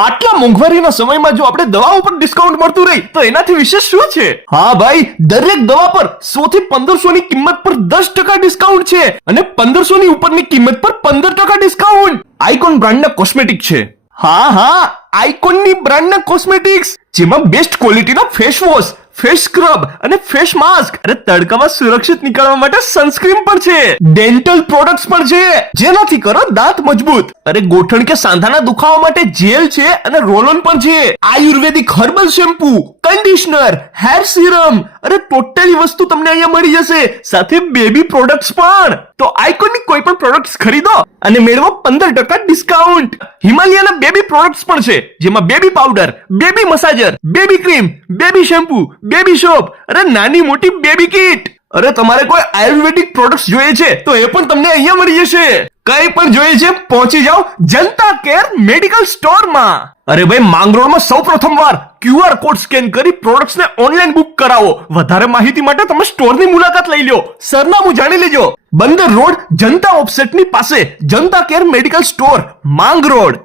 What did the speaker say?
આટલા મોંઘવારીના સમયમાં જો આપણે દવાઓ પર ડિસ્કાઉન્ટ મળતું રહે તો એનાથી વિશેષ શું છે? હા ભાઈ, દરેક દવા પર 100 થી 1500 ની કિંમત પર 10% ડિસ્કાઉન્ટ છે અને 1500 ની ઉપરની કિંમત પર 15% ડિસ્કાઉન્ટ. આઇકોન બ્રાન્ડના કોસ્મેટિક છે. હા, આઇકોનની બ્રાન્ડના કોસ્મેટિક્સ, જેમાં બેસ્ટ ક્વોલિટીના ફેસ વોશ, ફેસ સ્ક્રબ અને ફેસ માસ્ક અને તડકામાં સુરક્ષિત નીકળવા માટે સનસ્ક્રીન પણ છે. ડેન્ટલ પ્રોડક્ટ્સ પણ છે, જેનાથી કરો દાંત મજબૂત. અરે ગોઠણ કે સાંધાના દુખાવા માટે જેલ છે અને રોલ ઓન પણ છે. આયુર્વેદિક herbal shampoo, conditioner, hair serum, અરે ટોટલી વસ્તુ તમને અહીંયા મળી જશે, સાથે બેબી પ્રોડક્ટ્સ પણ. તો આઇકોનની કોઈ પણ પ્રોડક્ટ્સ ખરીદો અને મેળવો 15% ડિસ્કાઉન્ટ. હિમાલયાના બેબી પ્રોડક્ટ્સ પણ છે, જેમાં baby powder, baby massager, baby cream, baby shampoo, baby soap, અરે નાની મોટી બેબી કિટ. અરે તમારે કોઈ આયુર્વેદિક પ્રોડક્ટ્સ જોઈએ છે તો એ પણ તમને અહીંયા મળી જશે. કઈ પણ જોઈએ છે પહોંચી જાઓ જનતા કેર મેડિકલ સ્ટોરમાં. અરે ભાઈ, માંગરોળમાં સૌપ્રથમ વાર QR કોડ સ્કેન કરી પ્રોડક્ટ્સને ઓનલાઈન બુક કરાવો. વધારે માહિતી માટે તમે સ્ટોરની મુલાકાત લઈ લો. સરનામું જાણી લેજો. બંદર રોડ, જનતા ઓફસેટની પાસે, જનતા કેર મેડિકલ સ્ટોર, માંગરોળ.